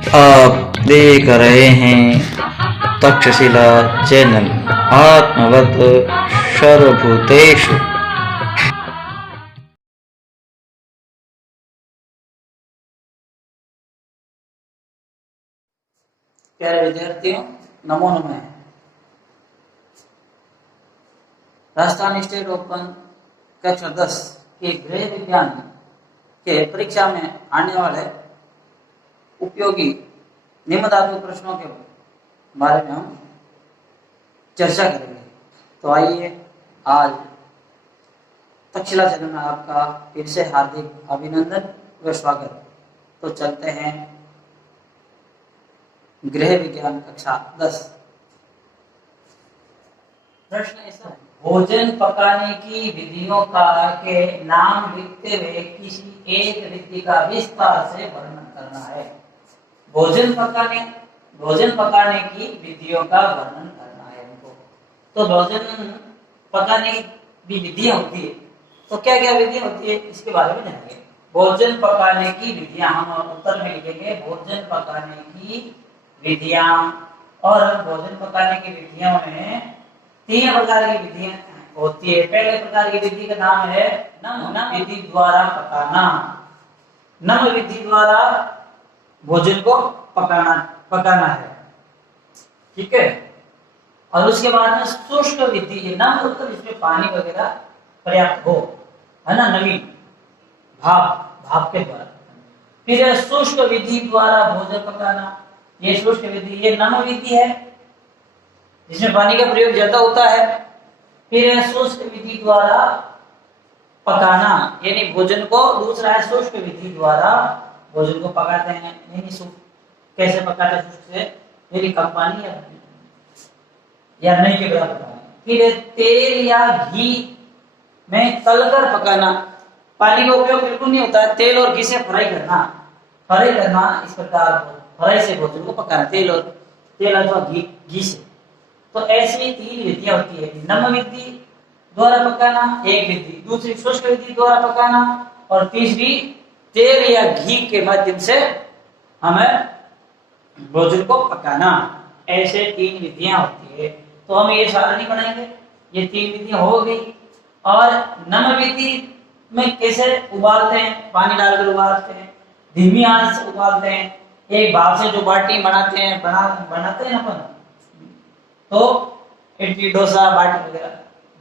आप देख रहे हैं तक्षशिला चैनल आत्मवत सर्वभूतेषु। प्यारे विद्यार्थियों, नमो नमः। राजस्थान स्टेट ओपन कक्षा 10 के गृह विज्ञान के परीक्षा में आने वाले उपयोगी निम्नलिखित प्रश्नों के बारे में हम चर्चा करेंगे। तो आइए, आज तक्षशिला चैनल में आपका फिर से हार्दिक अभिनंदन व स्वागत। तो चलते हैं गृह विज्ञान कक्षा 10। प्रश्न ऐसा है, भोजन पकाने की विधियों का के नाम लिखते हुए किसी एक विधि का विस्तार से वर्णन करना है। भोजन पकाने की विधियों का वर्णन करना है हमको। तो भोजन पकाने की विधियां होती है, तो क्या क्या विधियां होती है इसके बारे में जानेंगे। भोजन पकाने की विधियां हम उत्तर में लिखेंगे, भोजन पकाने की विधियां। और भोजन पकाने की विधियों में 3 प्रकार की विधियां होती है। पहले प्रकार की विधि का नाम है नम विधि द्वारा पकाना। नम विधि द्वारा भोजन को पकाना है, ठीक है। और उसके बाद में शुष्क विधि है। नम मतलब इसमें पानी वगैरह पर्याप्त हो, है ना, नमी, भाप के द्वारा। फिर शुष्क विधि द्वारा भोजन पकाना, ये शुष्क विधि, ये नम विधि है जिसमें पानी का प्रयोग ज्यादा होता है। फिर शुष्क विधि द्वारा पकाना, यानी भोजन को, दूसरा है शुष्क विधि द्वारा भोजन को पकाते हैं। यानी कैसे पकाते हैं शुष्क से, यानी कम पानी या नहीं के बराबर पानी। फिर तेल या घी में तलकर पकाना, पानी का उपयोग बिल्कुल नहीं होता है, तेल और घी से फ्राई करना, इस प्रकार फ्राई से भोजन को पकाना, तेल अथवा घी से। तो ऐसी 3 विधियां होती है। नम विधि द्वारा पकाना एक विधि, दूसरी शुष्क विधि द्वारा पकाना, और तीसरी तेल या घी के माध्यम से हमें भोजन को पकाना। ऐसे 3 विधियां होती है। तो हम ये सारणी बनाएंगे, ये 3 विधियां हो गई। और नम विधि में कैसे उबालते हैं, पानी डालकर उबालते हैं, धीमी आंच से उबालते हैं, एक भाप से जो बाटी बनाते हैं ना अपन, तो इडली डोसा बाटी वगैरह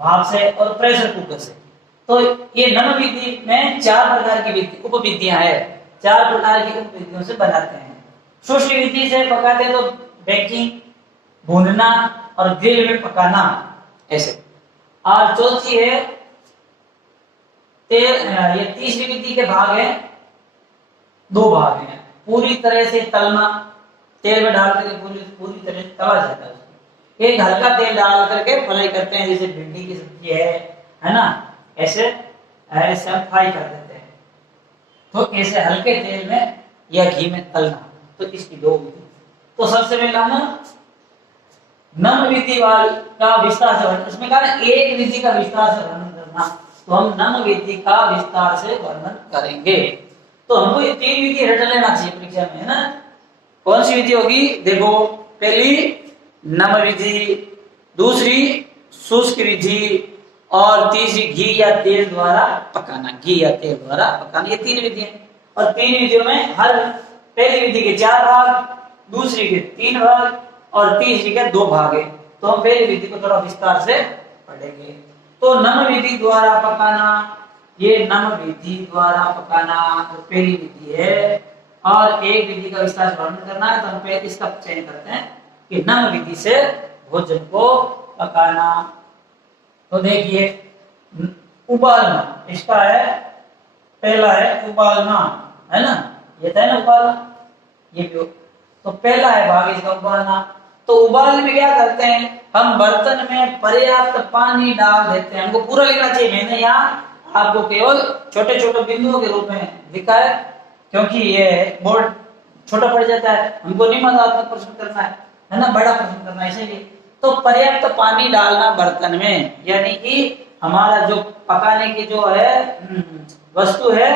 भाप से, और प्रेशर कुकर से। तो ये नम विधि में 4 प्रकार की उपविधियां है, 4 प्रकार की उपविधियों से बनाते हैं। शुष्क विधि से पकाते हैं तो बेकिंग, भूनना और ग्रिल में पकाना, ऐसे। और चौथी है ये तीसरी विधि के भाग है, 2 भाग हैं। पूरी तरह से तलना, तेल में डाल करके पूरी तरह से तला जाता है। एक हल्का तेल डाल करके फ्राई करते हैं, जैसे भिंडी की सब्जी है ना, ऐसे हम फ्राई कर देते हैं। तो ऐसे हल्के तेल में या घी में तलना, तो इसकी 2 विधि। तो सबसे पहला नम विधि का विस्तार से वर्णन, इसमें कहा एक विधि का विस्तार से वर्णन करना, तो हम नम विधि का विस्तार से वर्णन करेंगे। तो हमको ये 3 विधि रट लेना चाहिए परीक्षा में, है ना। कौन सी विधि होगी, देखो, पहली नम विधि, दूसरी शुष्क विधि, और तीसरी घी या तेल द्वारा पकाना। ये 3 विधियां। और 3 विधियों में हर पहली विधि के 4 भाग, दूसरी के 3 भाग, और तीसरी के 2 भाग है। तो हम पहली विधि को थोड़ा विस्तार से पढ़ेंगे। तो नम विधि द्वारा पकाना, ये नम विधि द्वारा पकाना तो पहली विधि है। और एक विधि का विस्तार से वर्णन करना है, तो हम पहले इसका चयन करते हैं कि नम विधि से भोजन को पकाना। तो देखिए, उबालना इसका है, पहला है उबालना, है ना, ये था ना उबालना, ये भी। तो पहला है भाग इसका उबालना। तो उबालने में क्या करते हैं, हम बर्तन में पर्याप्त पानी डाल देते हैं। हमको पूरा लिखना चाहिए, मैंने यहाँ आपको केवल छोटे छोटे बिंदुओं के रूप में लिखा है, क्योंकि ये बोर्ड छोटा पड़ जाता है, हमको निबंधात्मक प्रश्न करना है ना, बड़ा प्रश्न करना है, इसीलिए। तो पर्याप्त पानी डालना बर्तन में, यानी कि हमारा जो पकाने की जो है वस्तु है,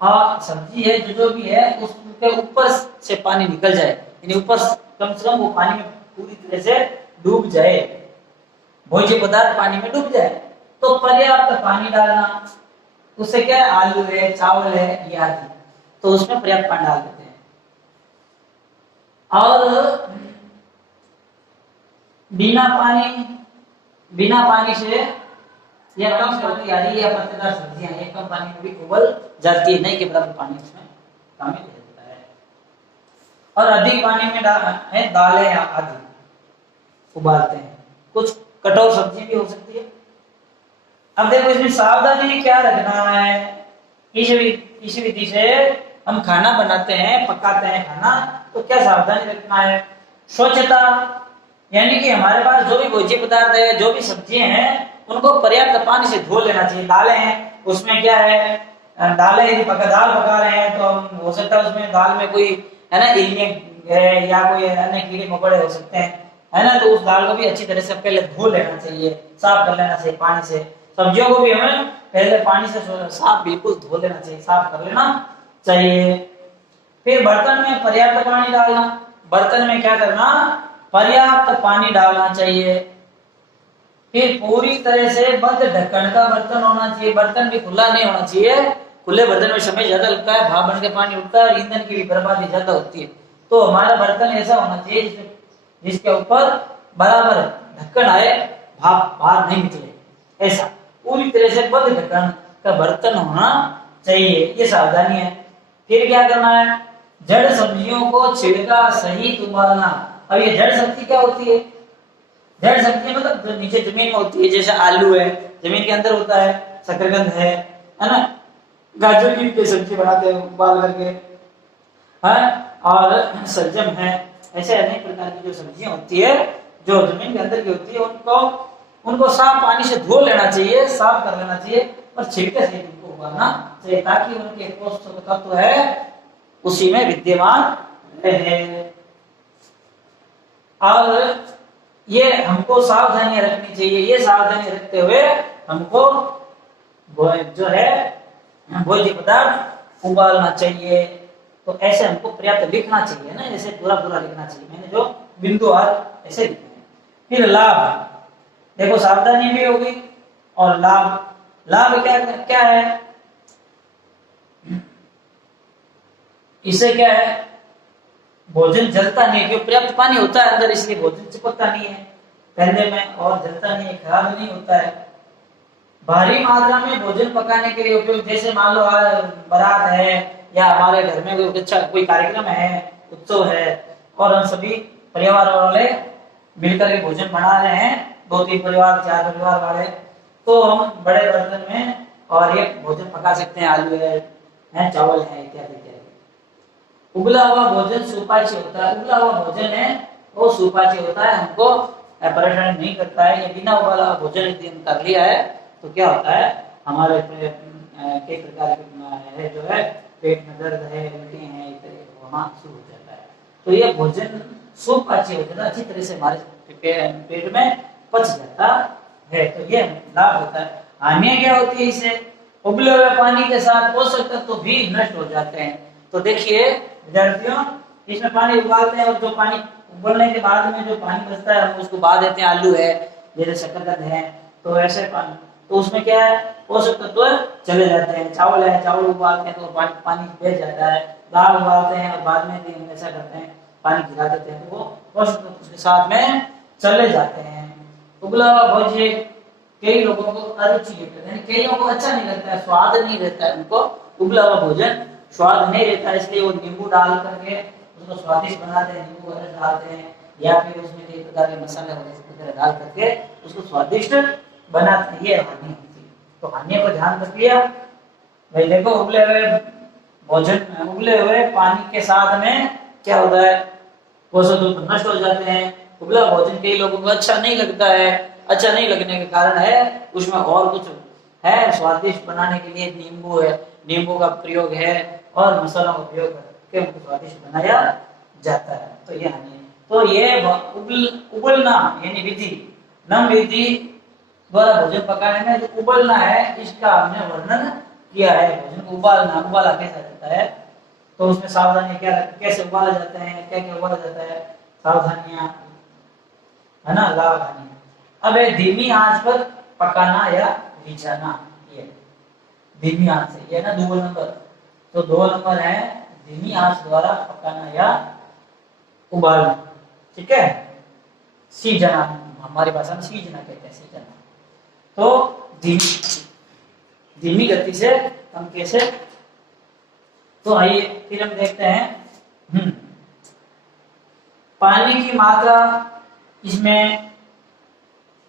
सब्जी है जो भी है उसके ऊपर से पानी निकल जाए, यानी ऊपर कम से कम वो पानी में पूरी तरह से डूब जाए, भोज्य पदार्थ पानी में डूब जाए, तो पर्याप्त पानी डालना। उससे क्या है, आलू है, चावल है, ये आदि, तो उसमें पर्याप्त पानी डाल देते हैं। और बिना पानी से या कम पत्ती आ रही है या पत्तेदार सब्जियां हैं, कम पानी में भी उबल जाती है, नहीं के बराबर पानी उसमें शामिल रहता है। और अधिक पानी में दालें या आदि उबालते हैं, कुछ कठोर सब्जी भी हो सकती है। अब देखो इसमें सावधानी क्या रखना है, इस विधि से हम खाना बनाते हैं, पकाते हैं खाना, तो क्या सावधानी रखना है। स्वच्छता, यानी कि हमारे पास जो भी भोज्य पदार्थ है, जो भी सब्जियां हैं, उनको पर्याप्त पानी से धो लेना चाहिए। दालें हैं, उसमें क्या है, दालें यदि दाल पका रहे हैं तो हो सकता है उसमें दाल में कोई है ना इल्लियां है या कोई अन्य कीड़े मकोड़े हो सकते हैं, है ना, तो उस दाल को भी अच्छी तरह से पहले धो लेना चाहिए, साफ कर लेना चाहिए पानी से। सब्जियों को भी हमें पहले पानी से साफ बिल्कुल धो लेना चाहिए, साफ कर लेना चाहिए। फिर बर्तन में पर्याप्त पानी डालना, बर्तन में क्या करना, पर्याप्त पानी डालना चाहिए। फिर पूरी तरह से बंद ढक्कन का बर्तन होना चाहिए, बर्तन भी खुला नहीं होना चाहिए, खुले बर्तन में समय ज्यादा लगता है, भाप बन के पानी उठता है और ईंधन की भी बर्बादी ज्यादा होती है। तो हमारा बर्तन ऐसा होना चाहिए जिसके ऊपर बराबर ढक्कन आए, भाप बाहर नहीं निकले, ऐसा पूरी तरह से बंद ढक्कन का बर्तन होना चाहिए, ये सावधानी है। फिर क्या करना है, जड़ सब्जियों को छिड़का सहित उबालना। अब ये जड़ सब्जी क्या होती है, जड़ सब्जी मतलब जो नीचे जमीन में होती है, जैसे आलू है, जमीन के अंदर होता है, शकरकंद है ना, गाजर की भी सब्जी बनाते हैं उबाल करके, है, और सलजम है, ऐसे अनेक प्रकार की जो सब्जियां होती है जो जमीन के अंदर की होती है, उनको साफ पानी से धो लेना चाहिए, साफ कर लेना चाहिए और छिड़के से उनको उबालना चाहिए, ताकि उनके पोषक तत्व है उसी में विद्यमान रहे। और ये हमको सावधानियां रखनी चाहिए, ये सावधानी रखते हुए हमको जो है भोज्य पदार्थ उबालना चाहिए। तो ऐसे हमको पर्याप्त लिखना चाहिए ना, ऐसे पूरा लिखना चाहिए, मैंने जो बिंदु आज ऐसे लिखे हैं। फिर लाभ, देखो सावधानी भी होगी और लाभ क्या है, इससे क्या है, भोजन जलता नहीं, क्योंकि पर्याप्त पानी होता है अंदर, इसलिए भोजन चिपकता नहीं है पहले में और जलता नहीं है, खराब नहीं होता है। भारी मात्रा में भोजन पकाने के लिए उपयोग, जैसे मान लो बारात है या हमारे घर में कोई अच्छा कोई कार्यक्रम है, उत्सव है, और हम सभी परिवार वाले मिलकर के भोजन बना रहे हैं, 2-3 परिवार 4 परिवार वाले, तो हम बड़े बर्तन में और ये भोजन पका सकते हैं, आलू है, चावल है, इत्यादि इत्यादि। उबला हुआ भोजन सुपाच्य होता है, उबला हुआ भोजन है वो सुपाच्य होता है, हमको परेशानी नहीं करता है। ये बिना उबाला हुआ भोजन यदि हम कर लिया है तो क्या होता है, हमारे कई प्रकार के जो है पेट में दर्द है, उल्टी है, वहां शुरू हो जाता है। तो ये भोजन सुपाच्य हो जाता है, अच्छी तरह से हमारे पेट में पच जाता है, तो ये लाभ होता है। हानियां क्या होती है, इसे उबले हुए पानी के साथ पोषक तत्व भी नष्ट हो जाते हैं। तो देखिए विद्यार्थियों, इसमें पानी उबालते हैं और जो पानी उबलने के बाद में जो पानी बचता है हम उसको बहा देते हैं, आलू है, जैसे शकरकंद है, तो ऐसे पानी, तो उसमें क्या है, पोषक तत्व चले जाते हैं। चावल है, चावल उबालते हैं तो पानी बह जाता है, दाल उबालते हैं और बाद में भी हम ऐसा करते हैं, पानी गिरा देते हैं, तो वो पोषक तत्व उसके साथ में चले जाते हैं। उबला हुआ भोजन कई लोगों को अरुचि लगता है, कईयों को अच्छा नहीं लगता है, स्वाद नहीं रहता है, उनको उबला हुआ भोजन स्वाद नहीं रहता है, इसलिए वो नींबू डाल करके उसको स्वादिष्ट बनाते हैं, नींबू वगैरह डालते हैं या फिर उसमें कई प्रकार के मसाले वगैरह डाल करके उसको स्वादिष्ट बनाते हैं। ये हानि होती है, तो हानियों को ध्यान रखिए भाई। देखो उबले हुए भोजन, उबले हुए पानी के साथ में क्या होता है, पोषक तत्व नष्ट हो जाते हैं। उबला भोजन कई लोगों को अच्छा नहीं लगता है, अच्छा नहीं लगने के कारण है उसमें और कुछ है, स्वादिष्ट बनाने के लिए नींबू है, नींबू का प्रयोग है और मसालों का प्रयोग करके उनको स्वादिष्ट बनाया जाता है। तो ये हानि है। तो ये उबलना यानी विधि, नम विधि द्वारा भोजन पकाने में जो उबलना है इसका हमने वर्णन किया है, भोजन को उबाला कैसा जाता है, तो उसमें सावधानी क्या, कैसे उबाला जाता है, क्या क्या उबाला जाता है, सावधानियां है ना, लावधानियां। अब है धीमी आंच पर पकाना या रिझाना, ये धीमी आंच से, ये ना 2 नंबर, तो 2 नंबर है धीमी आंच द्वारा पकाना या उबालना, ठीक है। सीजना, हमारी भाषा में सीजना कहते हैं, सीजना। तो धीमी गति से हम कैसे, तो आइए फिर हम देखते हैं। पानी की मात्रा इसमें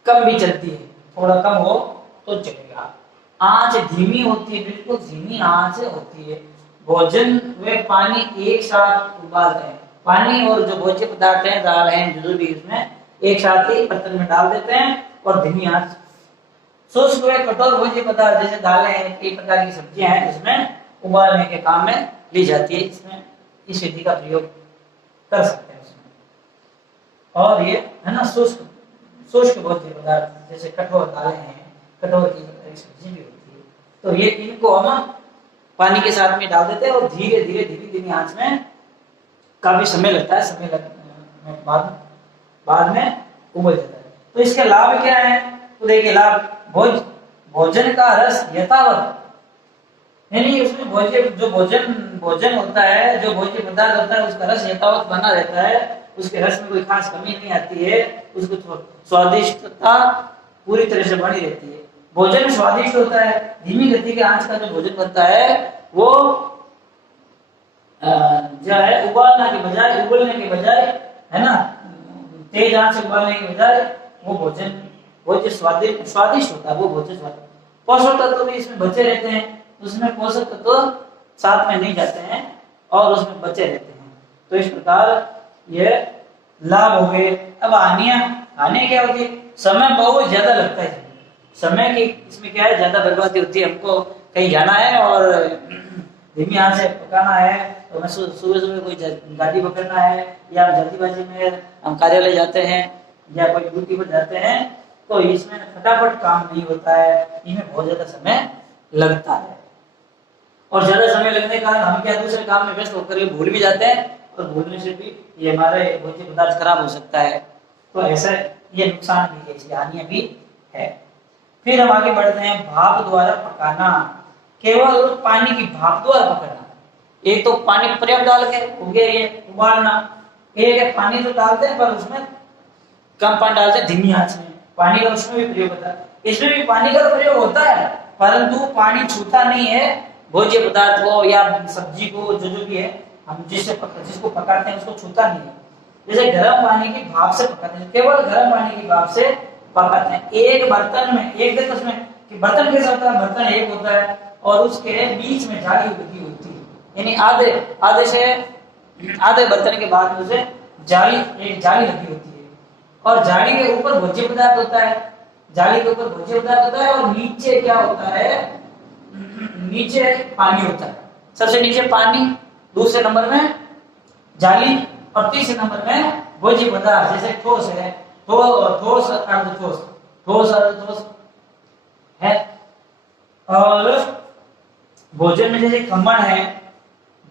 कम भी चलती है, थोड़ा कम हो तो चलेगा। आंच धीमी होती है, बिल्कुल धीमी आंच होती है। भोजन व पानी एक साथ उबालते हैं, पानी और जो भोज्य पदार्थ हैं, दाल हैं, जो भी इसमें एक साथ ही बर्तन में डाल देते हैं और धीमी आंच। शुष्क व कठोर भोज्य पदार्थ जैसे दालें हैं, कई प्रकार की सब्जियां हैं, इसमें उबालने के काम में ली जाती है। इसमें इस विधि का प्रयोग कर सकते हैं उसमें। और ये है ना शुष्क भोज्य पदार्थ जैसे कठोर दालें हैं, कठोर की सब्जी भी होती है, तो ये इनको हम पानी के साथ में डाल देते हैं और धीरे धीरे धीमी आंच में काफी समय लगता है, समय लगने के बाद में उबल जाता है। तो इसके लाभ क्या है, तो देखिए लाभ, भोजन का रस यथावत, यानी उसमें भोजन होता है, जो भोज्य पदार्थ होता है, उसका रस यथावत बना रहता है, उसके रस में कोई खास कमी नहीं आती है, उसको स्वादिष्टता पूरी तरह से बनी रहती है। भोजन स्वादिष्ट होता है। धीमी गति के आंच का जो भोजन बनता है वो जो है उबलने के बजाय है ना, तेज आंच से उबालने के बजाय वो भोजन स्वादिष्ट होता है, वो भोजन स्वादिष्ट। पोषक तत्व भी इसमें बचे रहते हैं, उसमें पोषक तत्व साथ में नहीं जाते हैं और उसमें बचे रहते हैं। तो इस प्रकार ये लाभ हो गए। अब हानि क्या होती है, समय बहुत ज्यादा लगता है, समय की इसमें क्या है, ज्यादा बर्बादी होती है। हमको कहीं जाना है और धीमी आंच से पकाना है, तो हमें सुबह कोई गाड़ी पकड़ना है, या जल्दीबाजी में हम कार्यालय जाते हैं या कोई ड्यूटी पर जाते हैं, तो इसमें फटाफट काम नहीं होता है, इसमें बहुत ज्यादा समय लगता है। और ज्यादा समय लगने के कारण हम क्या दूसरे काम में व्यस्त होकर भूल भी जाते हैं, और भूलने से भी ये हमारे भोज्य पदार्थ खराब हो सकता है। तो ऐसा ये नुकसान भी है, इसकी हानियां भी है। फिर हम आगे बढ़ते हैं, भाप द्वारा पकाना, केवल पानी की भाप द्वारा पकाना। एक तो पानी पर्याप्त डाल के हो गया ये उबालना, एक है पानी तो डालते हैं पर उसमें कम पानी डालते हैं धीमी आंच में, पानी का उसमें भी प्रयोग होता है। इसमें भी पानी का प्रयोग होता है, परंतु पानी छूता नहीं है भोज्य पदार्थ को या सब्जी को, जो भी है हम जिसको पकाते हैं उसको छूता नहीं है। जैसे गर्म पानी की भाप से पकाते हैं, केवल गर्म पानी की भाप से पकाते हैं। एक बर्तन में, एक देखो उसमें कि बर्तन कैसा होता है, बर्तन एक होता है और उसके बीच में जाली लगी होती है, यानी आधे बर्तन के बाद में उसे एक जाली लगी होती है, और जाली के ऊपर भोज्य पदार्थ होता है, जाली के ऊपर भोज्य पदार्थ होता है, और नीचे क्या होता है, नीचे पानी होता है। सबसे नीचे पानी, दूसरे नंबर में जाली, और तीसरे नंबर में भोज्य पदार्थ जैसे ठोस है, ठोस अर्धठोस है। और भोजन में जैसे खमण है,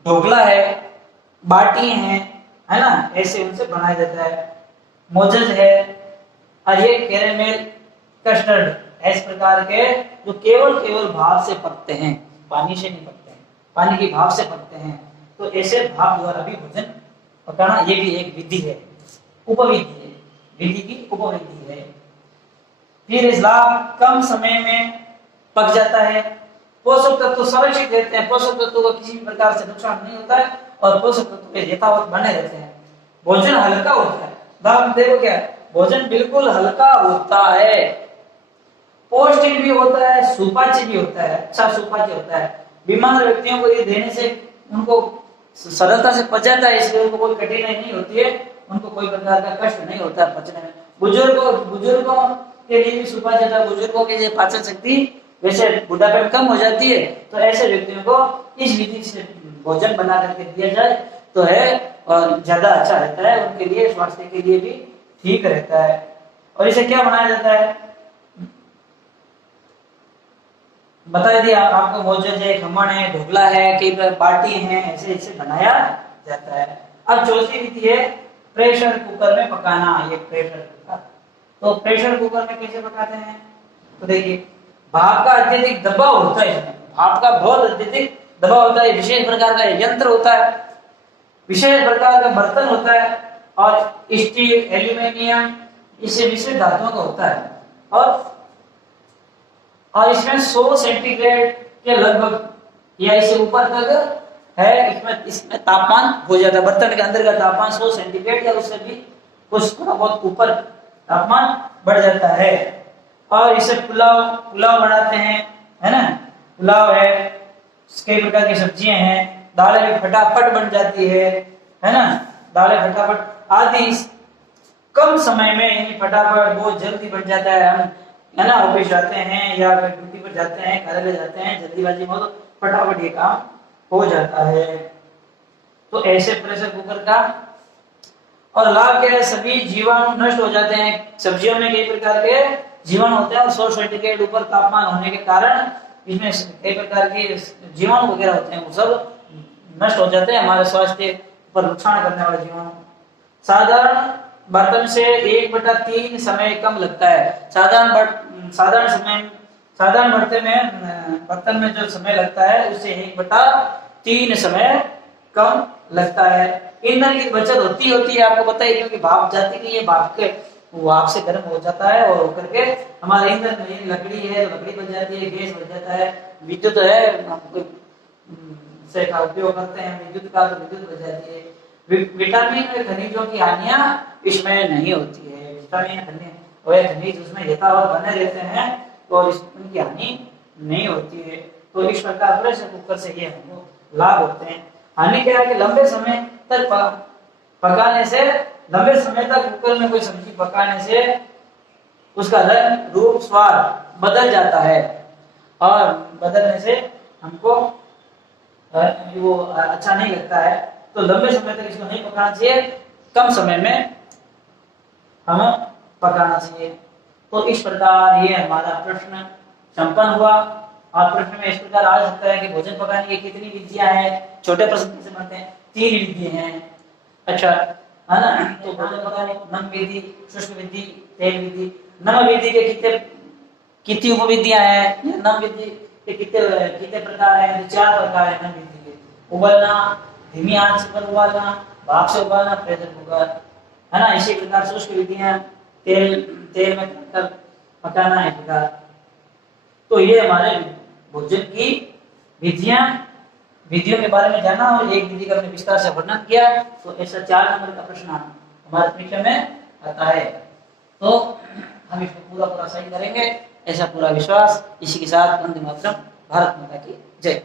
ढोकला है, बाटी है ना, ऐसे उनसे बनाया जाता है। मोदक है, और ये कैरेमल, कस्टर्ड, इस प्रकार के जो केवल भाप से पकते हैं, पानी से नहीं पकते हैं, पानी की भाप से पकते हैं। तो ऐसे भाप द्वारा भी भोजन पकाना, ये भी एक विधि है, उपविधि है, विधि की उपविधि है। फिर इस्लाम कम समय में पक जाता है। पोषक तत्व संरक्षित रहते हैं, पोषक तत्वों को किसी भी प्रकार से नुकसान नहीं होता है, और पोषक तत्व के यथावत बने रहते हैं। भोजन हल्का होता है, दाम देखो क्या है, भोजन बिल्कुल हल्का होता है, पौष्टिक भी होता है, सुपाच्य भी होता है, अच्छा सुपाच्य होता है। बीमार व्यक्तियों को ये देने से उनको सरलता से पच जाता है, इसलिए उनको कोई कठिनाई नहीं होती है, उनको कोई प्रकार का कष्ट नहीं होता है पचने में। बुजुर्गों के लिए भी सुपाच्यता, बुजुर्गों की पाचन शक्ति वैसे बुढ़ापे में कम हो जाती है, तो ऐसे व्यक्तियों को इस विधि से भोजन बना करके दिया जाए तो है, और ज्यादा अच्छा रहता है उनके लिए, स्वास्थ्य के लिए भी ठीक रहता है। और इसे क्या बनाया जाता है, बता दिया आपको, भोजन है, खमण है, ढोकला है, कई प्रकार बाटी हैं, ऐसे ऐसे बनाया जाता है। अब चौथी विधि है प्रेशर कुकर में पकाना। ये प्रेशर कुकर, तो प्रेशर कुकर में कैसे पकाते हैं? तो देखिए, भाप का अत्यधिक दबाव होता है इसमें, भाप का बहुत अत्यधिक दबाव होता है, विशेष प्रकार का यंत्र होता है, विशेष प्रकार का बर्तन होता है, और स्टील, एल्यूमिनियम, इसे विशेष धातुओं का होता है, और इसमें 100 सेंटीग्रेड के लगभग या इससे ऊपर तक है, इसमें तापमान हो जाता है, बर्तन के अंदर का तापमान 100 सेंटीग्रेड या उससे भी कुछ थोड़ा बहुत ऊपर तापमान बढ़ जाता है। और इसे पुलाव बनाते हैं, है ना, पुलाव है, कई प्रकार की सब्जियां हैं, दालें भी फटाफट बन जाती है ना, दालें फटाफट आदि कम समय में, यानी फटाफट बहुत जल्दी बन जाता है। हम, है ना, ऑफिस जाते हैं या फिर ड्यूटी पर जाते हैं, कार्यालय जाते हैं, जल्दीबाजी में, तो फटाफट ये काम हो जाता है। तो ऐसे प्रेशर कुकर का और लाभ क्या है? सभी जीवाणु नष्ट हो जाते हैं। सब्जियों में कई प्रकार के जीवाणु होते हैं और 100 सेंटीग्रेड ऊपर तापमान होने के कारण इसमें कई प्रकार के जीवाणु वगैरह होते हैं, वो सब नष्ट हो जाते हैं, हमारे स्वास्थ्य पर नुकसान करने वाले जीवाणु। साधारण बर्तन से 1/3 समय कम लगता है। साधारण बर्तन में जो समय लगता है उससे 1/3 समय कम लगता है। ईंधन की बचत होती है, आपको पता है, क्योंकि भाप जाती है, ये भाप से गर्म हो जाता है और होकर के हमारे ईंधन में लकड़ी है, लकड़ी बच जाती है, गैस बच जाता है, विद्युत है से का उपयोग करते हैं, विद्युत का, तो विद्युत बच जाती है। विटामिन और खनिजों की हानियां इसमें नहीं होती है। विटामिन खनिज उसमें यथावत बने रहते हैं और उनकी हानि नहीं होती है। तो इस प्रकार प्रेशर कुकर से ये हमको लाभ होते हैं। हानि क्या है कि लंबे समय तक पकाने से, लंबे समय तक कुकर में कोई सब्जी पकाने से उसका रंग, रूप, स्वाद बदल जाता है, और बदलने से हमको वो अच्छा नहीं लगता है। तो लंबे समय तक इसको नहीं पकाना चाहिए, कम समय में हमें पकाना चाहिए। तो इस प्रकार ये हमारा प्रश्न संपन्न हुआ। और प्रश्न में इस प्रकार आ सकता है कि भोजन पकाने की कितनी विधियां हैं? छोटे प्रश्न कैसे बनते हैं? 3 विधियां हैं। अच्छा, है ना, तो भोजन पकाने नम विधि, शुष्क विधि, तेल विधि। नम विधि के कितनी उपविधियां हैं? नम विधि के कितने प्रकार हैं? 4 प्रकार है नम विधि के। उबलना, धीमी आंच पर उबालना, भाप से उबालना, प्रेशर कुकर, है ना। इसी प्रकार शुष्क विधियां, तेल में पकाना है प्रकार। तो ये हमारे भोजन की विधियों के बारे में जाना, और एक विधि का हमने विस्तार से वर्णन किया। तो ऐसा 4 नंबर का प्रश्न हमारे परीक्षा में आता है। तो हम इसको पूरा सही करेंगे, ऐसा पूरा विश्वास। इसी के साथ वंदे मातरम, भारत माता की जय।